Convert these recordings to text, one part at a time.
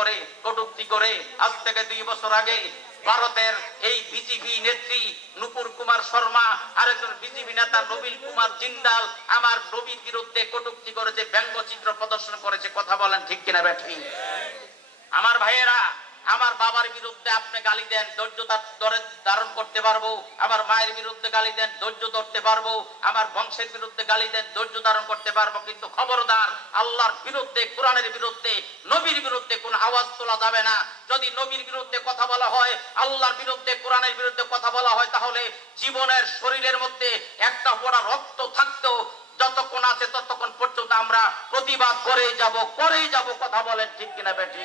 করে, কটূক্তি করে। আজ থেকে 2 বছর আগে ভারতের এই বিজেপি নেত্রী নুপুর কুমার শর্মা, আরেকজন বিজেপি নেতা নবীন কুমার জিন্দাল আমার নবীর বিরুদ্ধে কটূক্তি করেছে, ব্যঙ্গচিত্র প্রদর্শন করেছে। কথা বলেন ঠিক কিনা ব্যাঠি? আমার ভাইয়েরা, আমার বাবার বিরুদ্ধে আপনি গালি দেন, ধৈর্য ধারণ করতে পারবো। আমার মায়ের বিরুদ্ধে গালি দেন, ধৈর্য ধরতে পারবো। আমার বংশের বিরুদ্ধে গালি দেন, ধৈর্য ধারণ করতে পারবো। কিন্তু খবরদার, আল্লাহর বিরুদ্ধে, কোরআনের বিরুদ্ধে, নবীর বিরুদ্ধে কোন আওয়াজ তোলা যাবে না। যদি নবীর বিরুদ্ধে কথা বলা হয়, আল্লাহর বিরুদ্ধে, কোরআনের বিরুদ্ধে কথা বলা হয়, তাহলে জীবনের শরীরের মধ্যে একটা ফোঁটা রক্ত থাকতেও যতক্ষণ আছে ততক্ষণ পর্যন্ত আমরা প্রতিবাদ করেই যাব। কথা বলেন ঠিক কিনা বেঠি?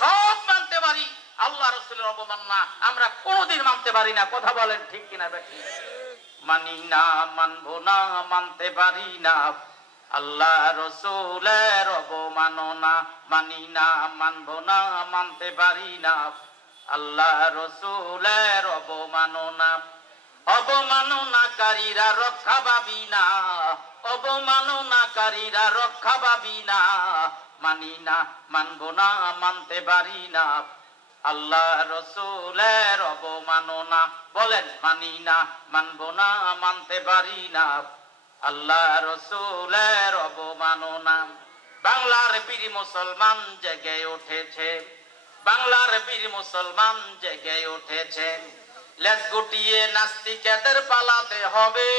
সব মানতে পারি, আল্লাহ রাসূলের অবমাননা আমরা কোনোদিন মানতে পারি না। কথা বলেন ঠিক কিনা বেঠি? মানি না, মানবো না, মানতে পারি না আল্লাহ রাসূলের অবমাননা। মানি না, মানবো না, মানতে পারি না আল্লাহ রাসূলের অবমাননা। অবমাননাকারীরা রক্ষা পাবি না, অবমাননাকারীরা রক্ষা পাবি না। মানি না, মানবো না, মানতে পারি না আল্লাহ রাসূলের অবমাননা। বলেন, মানি না, মানবো না, মানতে পারি না আল্লাহ রাসূলের অবমাননা। বাংলার বীর মুসলমান জেগে উঠেছে, বাংলার বীর মুসলমান জেগে উঠেছে। লেজ গুটিয়ে নাস্তিকেদের পালাতে হবে।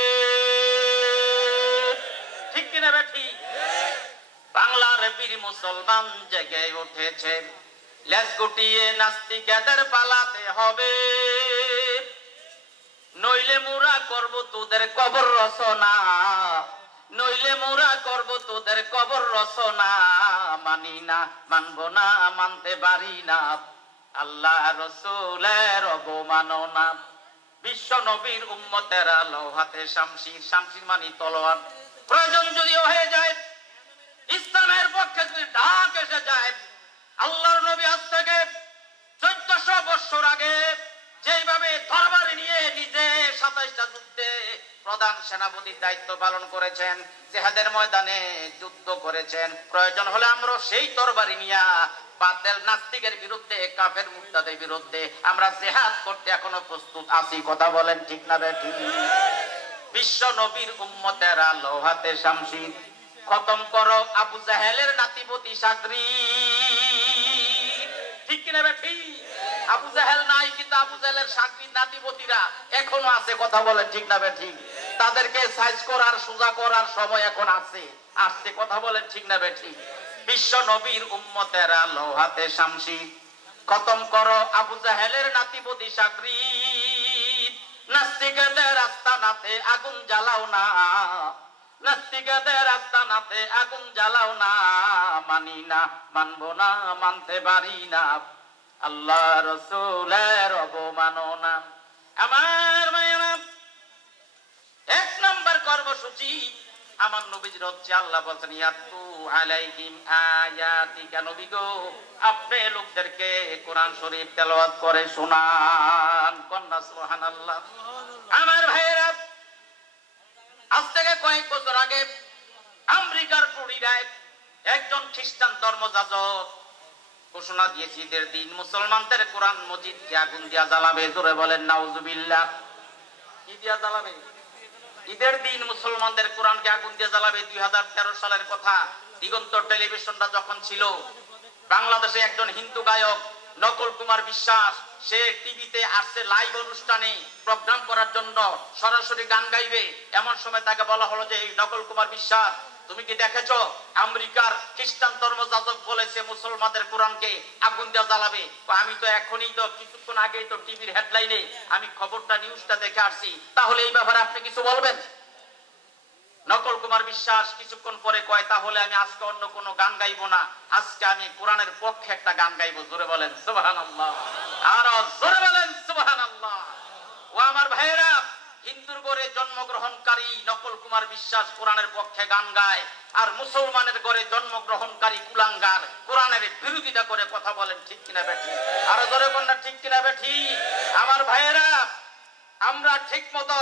ঠিক কিনা বেঠি? বাংলার বীর মুসলমান জেগে উঠেছে, লেজ গুটিয়ে নাস্তিকেদের পালাতে হবে। নইলে মোরা করব তোদের কবর রচনা, নইলে মোরা করব তোদের কবর রচনা। মানি না, মানবো না, মানতে পারি না আল্লাহ রাসূলের অবমাননা। বিশ্ব নবীর উম্মতেরা লৌহাতে শামশির, শামশির মানি তলোয়ার। প্রয়োজন যদিও হয়ে যায়, ইসলামের পক্ষে যদি ডাক এসে যায়, আল্লাহর নবী আজ থেকে 1400 বছর আগে যেভাবে তরবারি নিয়ে নিজে 27টা যুদ্ধে প্রধান সেনাপতির দায়িত্ব পালন করেছেন, জিহাদের ময়দানে যুদ্ধ করেছেন, প্রয়োজন হলে আমরা সেই তরবারি নিয়ে বাতিল নাস্তিকের বিরুদ্ধে, কাফের মুরতাদের বিরুদ্ধে আমরা জিহাদ করতে এখনো প্রস্তুত আছি। কথা বলেন ঠিক না বেঠিক? বিশ্ব নবীর উম্মতেরা লৌহাতে শামশির। খতম করো আবু জাহেলের নাতিপতি সাগরীর। ঠিক কিনা বেঠিক? আবু জাহেল নাই, কিন্তু আবু জাহেলের সাগরীর নাতিপতিরা এখনো আছে। কথা বলেন ঠিক না বেঠিক? তাদেরকে সাইজ করার, সোজা করার সময় এখন আছে, আসছে। কথা বলেন ঠিক না বেঠিক? বিশ্ব নবীর উম্মতেরা লৌহাতে শামশির। খতম করো আবু জাহেলের নাতিপতি সাগরীর। নাস্তিকদের আস্তানাতে আগুন জ্বালাও না, নাস্তিকদের আস্তানাতে আগুন জ্বালাও না। মানি না, মানবো না, মানতে পারি না আল্লাহ রাসূলের অবমাননা। আমার মায়েরা, 1 নম্বর কর্মসূচি আমার নবীজির হচ্ছে, আল্লাহ বলেন ইয়াতু আলাইহিম আয়াতিকা। নবী গো, আপনি লোকদেরকে কোরআন শরীফ তেলাওয়াত করে শোনান। কন্যা সুবহানাল্লাহ। আমার ভাইয়েরা, আজ থেকে কয়েক বছর আগে আমেরিকার ফ্লোরিডায় একজন খ্রিস্টান ধর্মযাজক ঘোষণা দিয়েছে, ঈদের দিন মুসলমানদের কোরআন মজিদকে আগুন দিয়া জ্বালাবে। জোরে বলেন নাউজুবিল্লাহ। কি দিয়া জ্বালাবে? ঈদের দিন মুসলমানদের কোরআনকে আগুন দিয়ে জ্বালাবে। 2013 সালের কথা। দিগন্ত টেলিভিশনটা যখন ছিল, বাংলাদেশে একজন হিন্দু গায়ক নকল কুমার বিশ্বাস, সে টিভিতে আসছে লাইভ অনুষ্ঠানে প্রোগ্রাম করার জন্য, সরাসরি গান গাইবে। এমন সময় তাকে বলা হলো যে, এই নকল কুমার বিশ্বাস, তুমি কি দেখেছো আমেরিকার খ্রিস্টান ধর্মযাজক বলেছে মুসলমানদের কোরআনকে আগুন দিয়ে জ্বালাবে? আমি তো এখনই তো কিছুক্ষণ আগেই তো টিভির হেডলাইনে আমি খবরটা, নিউজটা দেখে আসছি। তাহলে এই ব্যাপারে আপনি কিছু বলবেন? নকল কুমার বিশ্বাস কিছুক্ষণ পরে কয়, তাহলে আমি আজকে অন্য কোনো গান গাইবো না, আজকে আমি কোরআনের পক্ষে একটা গান গাইবো। জোরে বলেন সুবহানাল্লাহ। আর জোরে বলেন সুবহানাল্লাহ। ও আমার ভাইয়েরা, হিন্দুর ঘরে জন্মগ্রহণকারী নকল কুমার বিশ্বাস কোরআনের পক্ষে গান গায়, আর মুসলমানের ঘরে জন্মগ্রহণকারী কুলাঙ্গার কোরআনের বিরোধিতা করে। কথা বলেন ঠিক কিনা বেঠিক? আরো জোরে বলেন ঠিক কিনা বেঠিক? আমার ভাইয়েরা, আমরা ঠিক মতো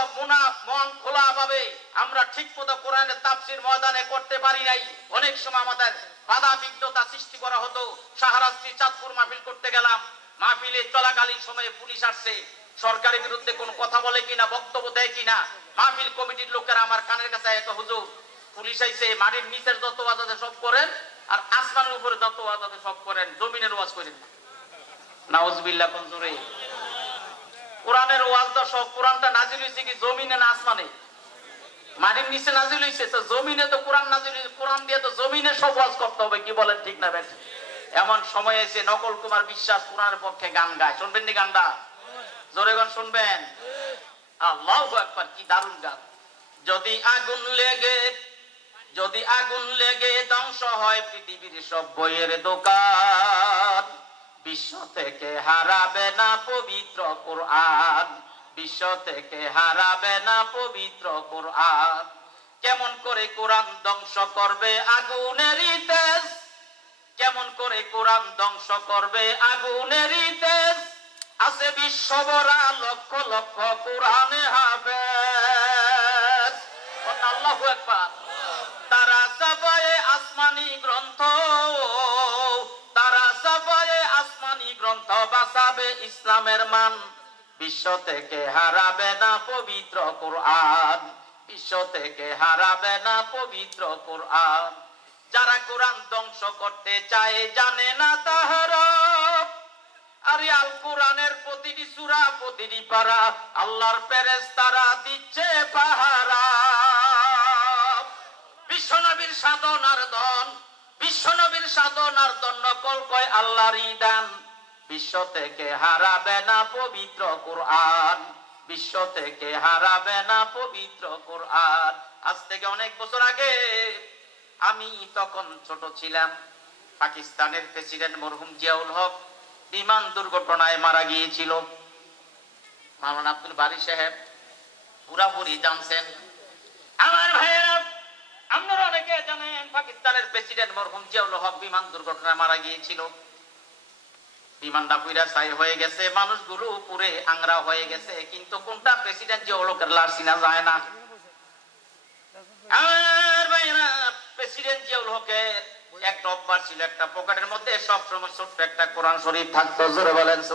মন খোলা ভাবে আমরা ঠিক মতো কোরআনের তাফসীর ময়দানে করতে পারি নাই। অনেক সময় আমাদের বাধা বিঘ্নতা সৃষ্টি করা হতো। শাহরাস্তি চাঁদপুর মাহফিল করতে গেলাম, মাহফিলে চলাকালীন সময়ে পুলিশ আসছে, সরকারের বিরুদ্ধে কোনো কথা বলে কিনা, বক্তব্য দেয় কিনা। মাহফিল কমিটির লোকেরা আমার কানের কাছে এত, হুজুর পুলিশ আইছে, মাটির নিচের যত ওয়াজ আছে সব করেন, আর আসমানের উপরে যত ওয়াজ আছে সব করেন, জমিনের ওয়াজ করেন না। নাউজুবিল্লাহ। কোন জোরে? কোরআনের ওয়াজ তো সব, কোরআনটা নাজিল হইছে কি জমিনে না আসমানে? মাটির নিচে নাজিল হইছে, তো জমিনে তো কোরআন নাজিল হইছে, কোরআন দিয়ে তো জমিনে সব ওয়াজ করতে হবে। কি বলেন, ঠিক না বেঠিক? এমন সময় এসে নকল কুমার বিশ্বাস কোরআনের পক্ষে গান গায়। শুনবেন নি গানটা? জোরে গান শুনবেন? আল্লাহু আকবার, কি দারুণ গান। যদি আগুন লেগে ধ্বংস হয় পৃথিবীর সব বইয়ের দোকান, বিশ্ব থেকে হারাবে না পবিত্র কোরআন, বিশ্ব থেকে হারাবে না পবিত্র কোরআন। কেমন করে কোরআন ধ্বংস করবে আগুনেরই তেজ, কেমন করে কোরআন ধ্বংস করবে আগুনেরই তেজ, আছে বিশ্বভরা লক্ষ লক্ষ কোরআনে হাফেজ। আল্লাহু আকবার। তারা ছাপায়ে আসমানি গ্রন্থ, তারা ছাপায়ে আসমানি গ্রন্থ, বাঁচাবে ইসলামের মান, বিশ্ব থেকে হারাবে না পবিত্র কোরআন, বিশ্ব থেকে হারাবে না পবিত্র কোরআন। যারা কোরআন ধ্বংস করতে চায় জানে না তাহারা, আরে আল কোরআনের প্রতিটি সূরা প্রতিটি পারা আল্লাহর ফেরেশতারা দিচ্ছে পাহারা। বিশ্বনবীর সাধনার ধন, বিশ্বনবীর সাধনার ধন নকল কয় আল্লাহরই দান, বিশ্ব থেকে হারাবে না পবিত্র কোরআন, বিশ্ব থেকে হারাবে না পবিত্র কোরআন। আজ থেকে অনেক বছর আগে, আমি তখন ছোট ছিলাম, পাকিস্তানের প্রেসিডেন্ট মরহুম জিয়াউল হক বিমান দুর্ঘটনায় মারা গিয়েছিল। মাওলানা আব্দুল বারী সাহেব পুরাপুরি জানছেন। আমার ভাইয়েরা, আপনারা অনেকে জানেন পাকিস্তানের প্রেসিডেন্ট মরহুম জিয়াউল হক বিমান দুর্ঘটনায় মারা গিয়েছিল। বিমানটা পুরা ছাই হয়ে গেছে, মানুষগুলো পুরে আংরা হয়ে গেছে, কিন্তু কোনটা প্রেসিডেন্ট জিয়াউল হকের লাশ চিনা যায় না। আমার ভাইয়েরা, প্রেসিডেন্ট জিয়াউল হকের একটা অভ্যাস ছিল, একটা পকেটের মধ্যে সবসময় ছোট্ট একটা কোরআন শরীফ থাকতো। জোরে বলেন।